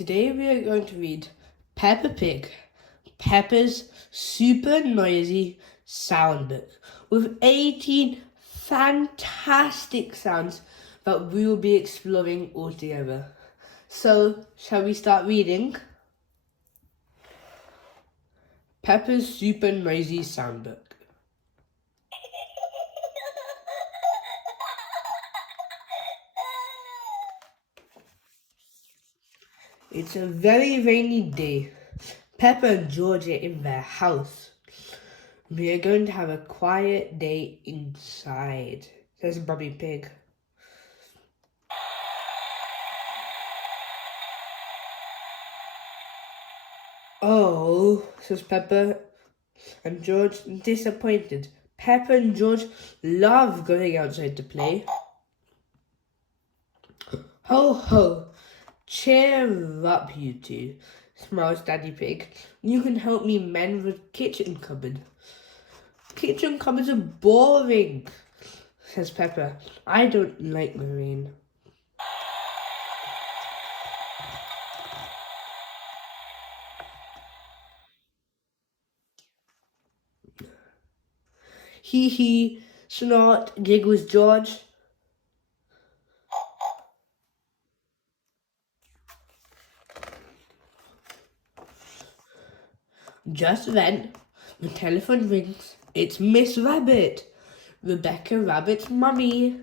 Today we are going to read Peppa Pig, Peppa's super noisy sound book with 18 fantastic sounds that we will be exploring all together. So, shall we start reading? Peppa's super noisy sound book. It's a very rainy day. Peppa and George are in their house. We are going to have a quiet day inside, says Mummy Pig. Oh, says Peppa and George, disappointed. Peppa and George love going outside to play. Ho ho! Cheer up, you two, smiles Daddy Pig. You can help me mend the kitchen cupboard. Kitchen cupboards are boring, says Peppa. I don't like the rain. Hee hee, snort, giggles George. Just then, the telephone rings. It's Miss Rabbit, Rebecca Rabbit's mummy.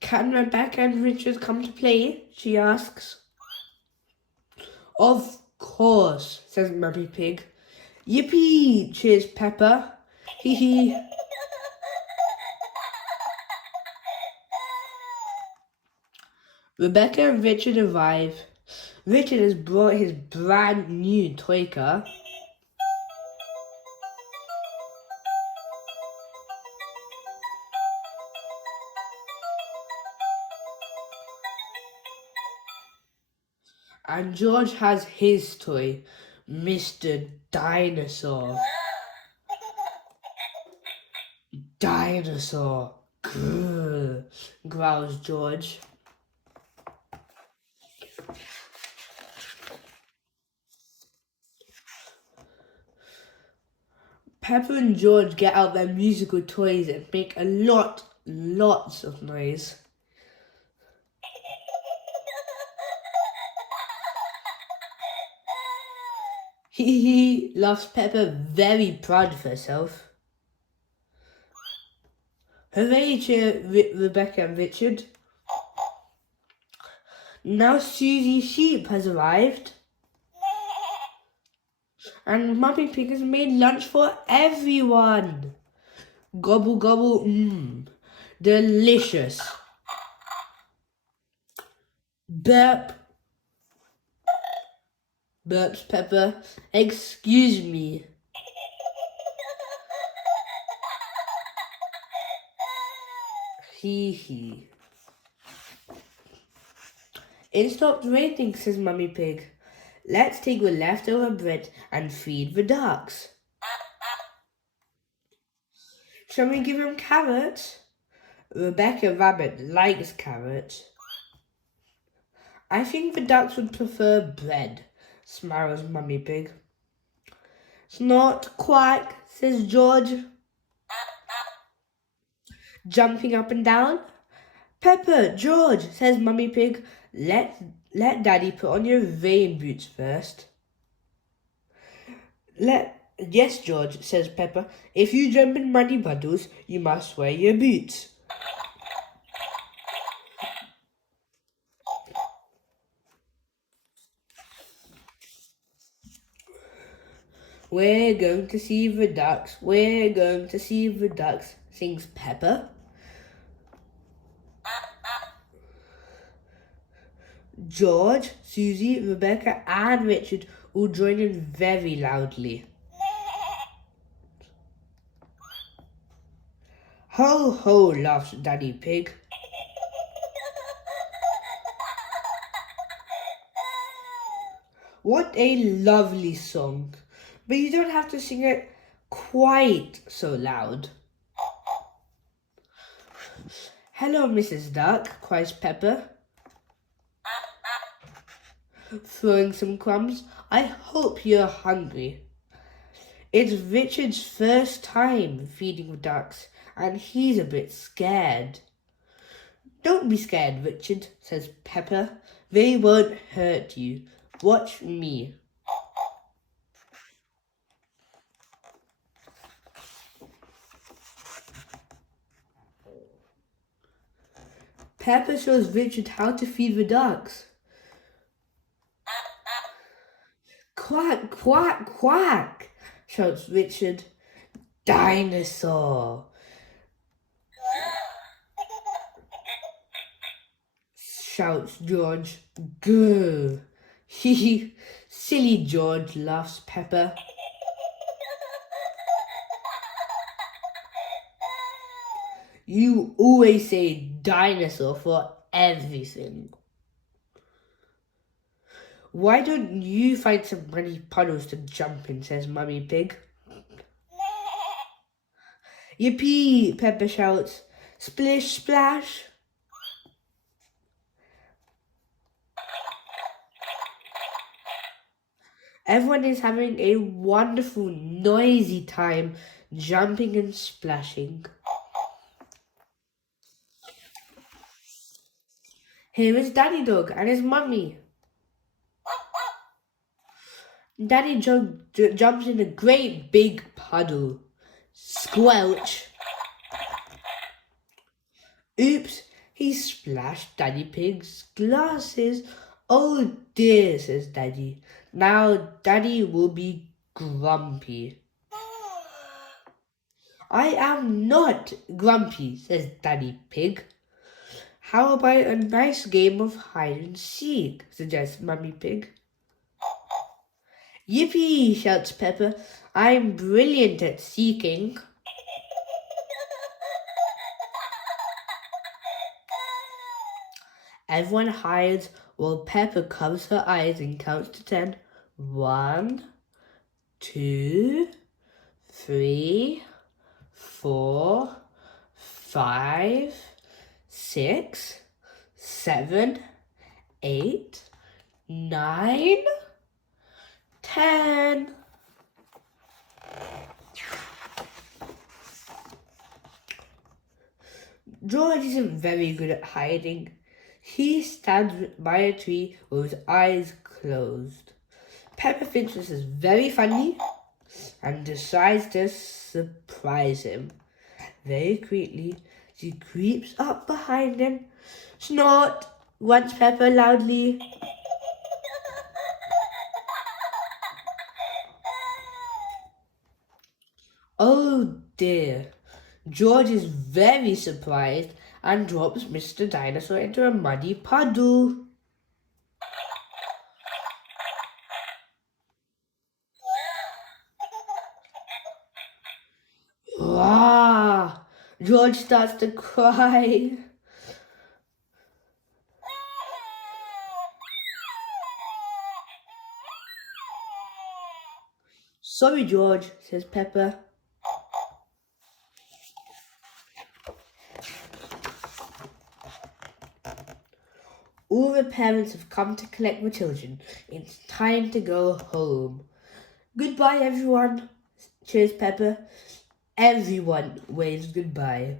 Can Rebecca and Richard come to play? She asks. Of course, says Mummy Pig. Yippee, cheers Peppa. Hee hee. Rebecca and Richard arrive. Richard has brought his brand new toy car. And George has his toy, Mr. Dinosaur. Dinosaur. Grrr, growls George. Peppa and George get out their musical toys and make lots of noise. Hee hee, laughs Peppa, very proud of herself. Hooray, cheer Rebecca and Richard. Now Susie Sheep has arrived. And Mummy Pig has made lunch for everyone. Gobble gobble, delicious. Burp. Burps Peppa. Excuse me. Hee hee. It stopped raining, says Mummy Pig. Let's take the leftover bread and feed the ducks. Shall we give them carrots? Rebecca Rabbit likes carrots. I think the ducks would prefer bread, smiles Mummy Pig. Snort, quack, says George, jumping up and down. Peppa, George, says Mummy Pig, let Daddy put on your rain boots first. Yes, George, says Peppa. If you jump in muddy puddles, you must wear your boots. We're going to see the ducks. We're going to see the ducks, sings Peppa. George, Susie, Rebecca and Richard all join in very loudly. Ho ho, laughs Daddy Pig. What a lovely song. But you don't have to sing it quite so loud. Hello, Mrs. Duck, cries Peppa, throwing some crumbs. I hope you're hungry. It's Richard's first time feeding with ducks, and he's a bit scared. Don't be scared, Richard, says Peppa. They won't hurt you. Watch me. Peppa shows Richard how to feed the ducks. Quack, quack, quack, shouts Richard. Dinosaur, shouts George. Go. Hee silly George, laughs Peppa. You always say dinosaur for everything. Why don't you find some muddy puddles to jump in, says Mummy Pig. Yippee, Peppa shouts. Splish, splash. Everyone is having a wonderful, noisy time jumping and splashing. Here is Daddy Dog and his mummy. Daddy jumps in a great big puddle. Squelch. Oops, he splashed Daddy Pig's glasses. Oh dear, says Daddy. Now Daddy will be grumpy. I am not grumpy, says Daddy Pig. How about a nice game of hide and seek, suggests Mummy Pig. Yippee, shouts Peppa. I'm brilliant at seeking. Everyone hides while Peppa covers her eyes and counts to 10. 1, 2, 3, 4, 5, 6, 7, 8, 9, 10. George isn't very good at hiding. He stands by a tree with his eyes closed. Peppa thinks this is very funny and decides to surprise him. Very quickly, she creeps up behind him. Snort, wants Peppa loudly. Oh dear. George is very surprised and drops Mr. Dinosaur into a muddy puddle. Wow! George starts to cry. Sorry, George, says Peppa. All the parents have come to collect the children. It's time to go home. Goodbye, everyone, cheers Peppa. Everyone waves goodbye.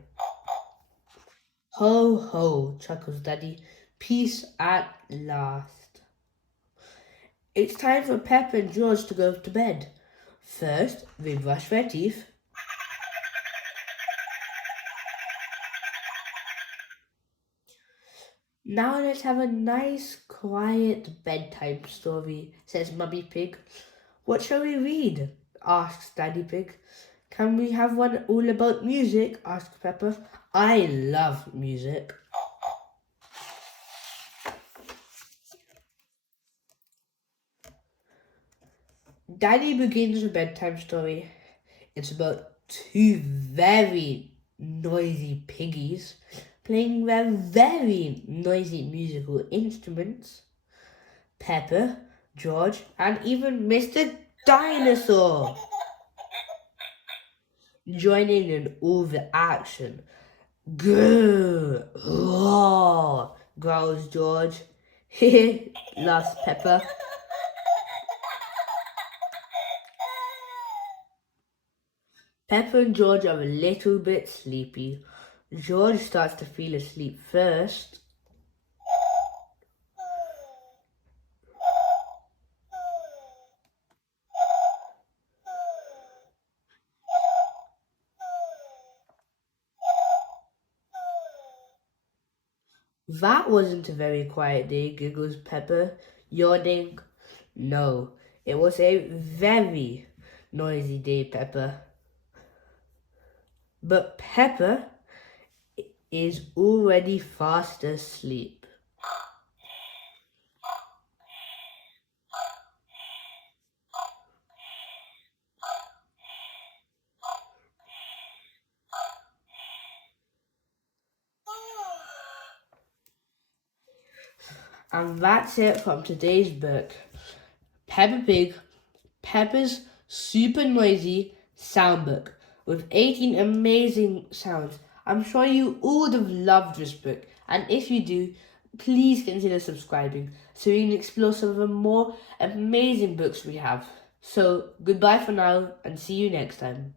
Ho, ho, chuckles Daddy. Peace at last. It's time for Peppa and George to go to bed. First, they brush their teeth. Now let's have a nice, quiet bedtime story, says Mummy Pig. What shall we read? Asks Daddy Pig. Can we have one all about music? Asks Peppa. I love music. Daddy begins a bedtime story. It's about two very noisy piggies playing their very noisy musical instruments. Peppa, George, and even Mr. Dinosaur joining in all the action. Grrr, roar, growls George. Hehe, laughs Peppa. Peppa and George are a little bit sleepy. George starts to feel asleep first. That wasn't a very quiet day, giggles Peppa, yawning. No, it was a very noisy day, Peppa. But Peppa is already fast asleep. And that's it from today's book. Peppa Pig, Peppa's super noisy sound book with 18 amazing sounds. I'm sure you all would have loved this book, and if you do, please consider subscribing so you can explore some of the more amazing books we have. So, goodbye for now, and see you next time.